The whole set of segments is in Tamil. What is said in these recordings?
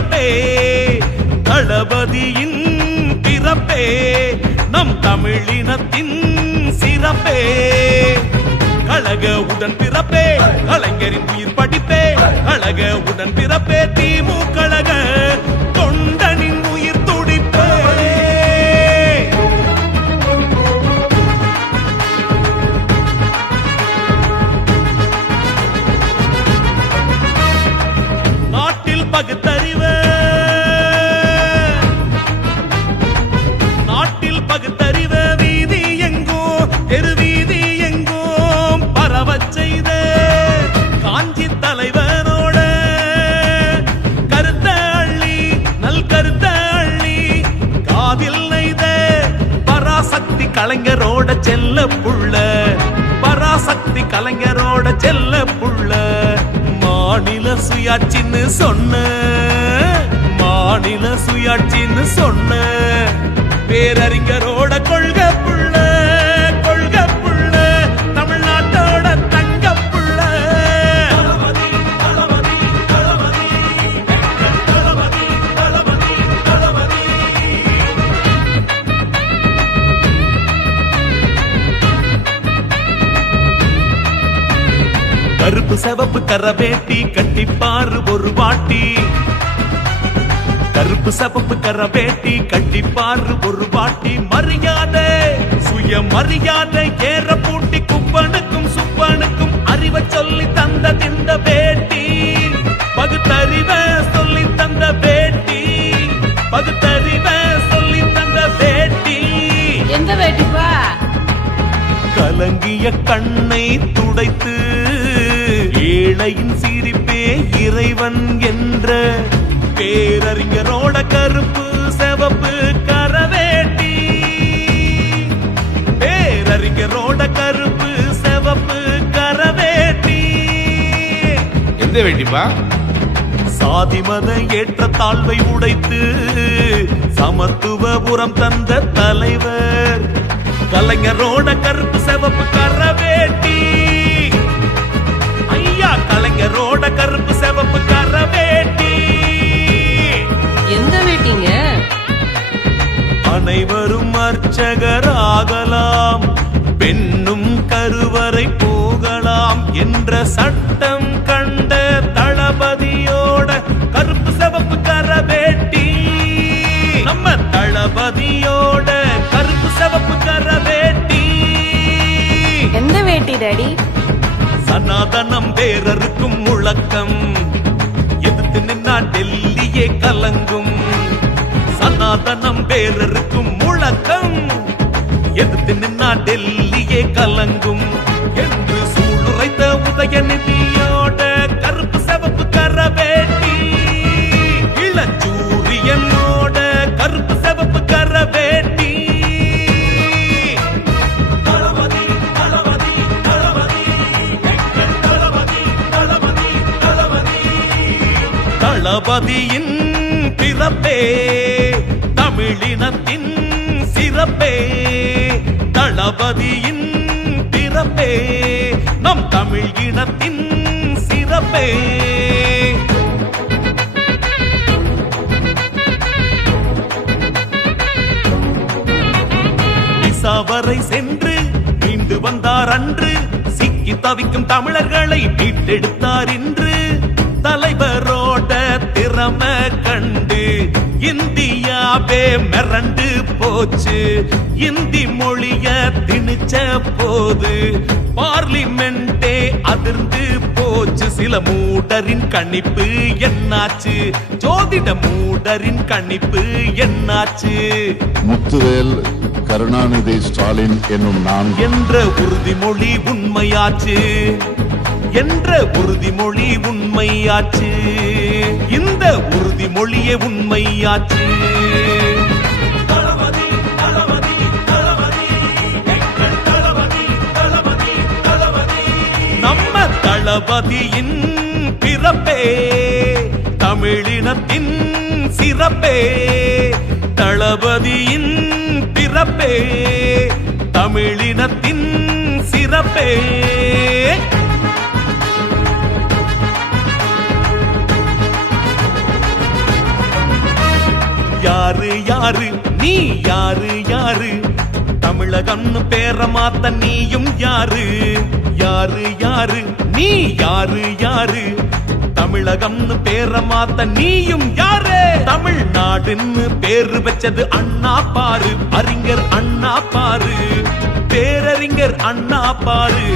பிறப்பே தளபதியின் பிறப்பே நம் தமிழினத்தின் சிறப்பே கழக உடன் பிறப்பே கலைஞரின் உயிர் படிப்பே கழக உடன் பிறப்பே திமுக கழக தொண்டனின் உயிர் துடிப்பே நாட்டில் பகுத்தறிவு நாட்டில் பகுத்தறிவு வீதி எங்கோ தெருவீதி எங்கோ பரவச் செய்த காஞ்சி தலைவரோட கருத்த அள்ளி நல் கருத்த அள்ளி காதில் நெய்த பராசக்தி கலைஞரோட செல்ல புள்ள பராசக்தி கலைஞரோட செல்ல புள்ள மாநில சுயாட்சின்னு சொன்ன மாநில சுயாட்சின்னு சொன்ன பேரறிஞரோட கொள்கை புள்ள கொள்கை புள்ள தமிழ்நாட்டோட தங்க புள்ள தளபதி தளபதி தளபதி தளபதி தளபதி தளபதி கருப்பு சிவப்பு கரவேட்டி கட்டிப்பாரு ஒரு வாட்டி கருப்பு சிவப்பு கரவேட்டி கட்டிப்பாரு ஒரு வாட்டி மரியாதை சுய மரியாதை ஏற பூட்டி குப்பனுக்கும் சுப்பனுக்கும் அறிவை சொல்லி தந்த இந்த வேட்டி பகுத்தறிவ சொல்லி தந்த வேட்டி பகுத்தறிவ சொல்லி தந்த வேட்டி எந்த வேட்டிப்பா கலங்கிய கண்ணை துடைத்து ஏழையின் சிரிப்பே இறைவன் என்ற பேரறிஞரோட கருப்பு சிவப்பு கரவேட்டி பேரறிஞரோட கருப்பு சிவப்பு கரவேட்டி எந்த வேட்டிப்பா சாதி மத ஏற்ற தாழ்வை உடைத்து சமத்துவபுரம் தந்த தலைவர் கலைஞரோட கருப்பு சிவப்பு கரவேட்டி ஐயா கலைஞரோட கருப்பு சிவப்பு கரவேட்டி எந்த வேட்டிங்க அனைவரும் அர்ச்சகராகலாம் பெண்ணும் கருவறை போகலாம் என்ற சட்டம் கண்ட தளபதியோட கருப்பு சிவப்பு கரவேட்டி நம்ம தளபதியோட கருப்பு சிவப்பு கரவேட்டி எந்த வேட்டி டாடி சனாதனம் வேறருக்கும் முழக்கம் எதிர்த்து நின்னா டெல்லியே கலங்கும் சனாதனம் வேறருக்கும் முழக்கம் எதிர்த்து நின்னா டெல்லியே கலங்கும் என்று சூளுரைத்த உதயநிதியோட கருப்பு சிவப்பு கரவேட்டி இளஞ்சூரியனோட கருப்பு சிவப்பு கரவேட்டி தளபதியின் பிறப்பே தமிழினத்தின் சிறப்பே தளபதியின் பிறப்பே நம் தமிழ் இனத்தின் சிறப்பே விசாவரை சென்று மீண்டு வந்தார் அன்று சிக்கி தவிக்கும் தமிழர்களை மீட்டெடுத்தார் இன்று தலைவரோட திறமை கண்டு இந்தியாவே மிரண்டு போச்சு இந்தி மொழிய திணிச்ச போது பார்லிமெண்டே அதிர்ந்து போச்சு சில மூடரின் கணிப்பு என்னாச்சு ஜோதிட மூடரின் கணிப்பு என்னாச்சு முத்துவேல் கருணாநிதி ஸ்டாலின் என்னும் நான் என்ற உறுதிமொழி உண்மையாச்சு என்ற உறுதிமொழி உண்மையாச்சு இந்த உறுதிமொழியே உண்மையாச்சு நம்ம தளபதியின் பிறப்பே தமிழினத்தின் சிறப்பே தளபதியின் பிறப்பே தமிழினத்தின் சிறப்பே யாரு யாரு நீ யாரு யாரு தமிழகம்னு பேர மாத்த நீயும் யாரு யாரு யாரு நீ யாரு யாரு தமிழகம்னு பேர மாத்த நீயும் யாரு தமிழ்நாடுன்னு பேரு வச்சது அண்ணா பாரு அறிஞர் அண்ணா பாரு பேரறிஞர் அண்ணா பாரு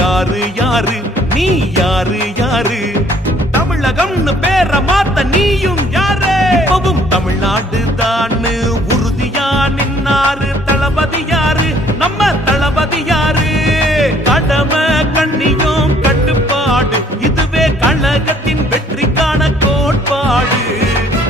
யாரு யாரு நீ யாரு யாரு தமிழகம்னு பேர மாத்த நீயும் யாரு இப்பவும் தமிழ்நாடு தான்னு உறுதியா நின்னாரு தளபதி யாரு நம்ம தளபதி யாரு கடமை கண்ணியும் கட்டுப்பாடு இதுவே கழகத்தின் வெற்றிக்கான கோட்பாடு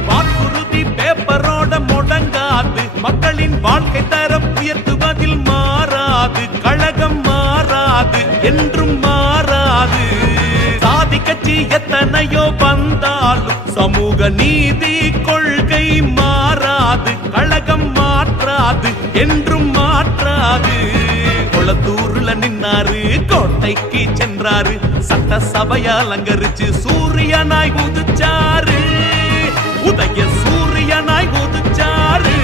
வாக்குறுதி பேப்பரோட முடங்காது மக்களின் வாழ்க்கை தரம் உயர்த்துவதில் மாறாது கழகம் மாறாது என்றும் மாறாது சாதி கட்சி எத்தனையோ வந்தாலும் சமூக நீதி கொள்கை மாறாது கழகம் மாற்றாது என்றும் மாற்றாது கொளத்தூர்ல நின்னாரு கோட்டைக்கு சென்றாரு சட்டசபையை அலங்கரிச்சு சூரியனாய் உதிச்சாரு உதய சூரியனாய் உதிச்சாரு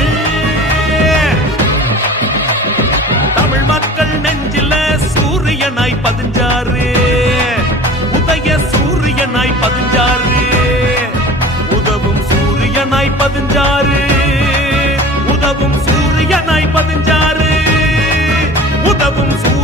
தமிழ் மக்கள் நெஞ்சில சூரியனாய் பதிஞ்சாரு உதய சூரியனாய் பதிஞ்சாரு உதவும் சூரியனாய் பதிஞ்சாரு உதவும் சூரியனாய் பதிஞ்சாரு உதவும் சூரியனாய்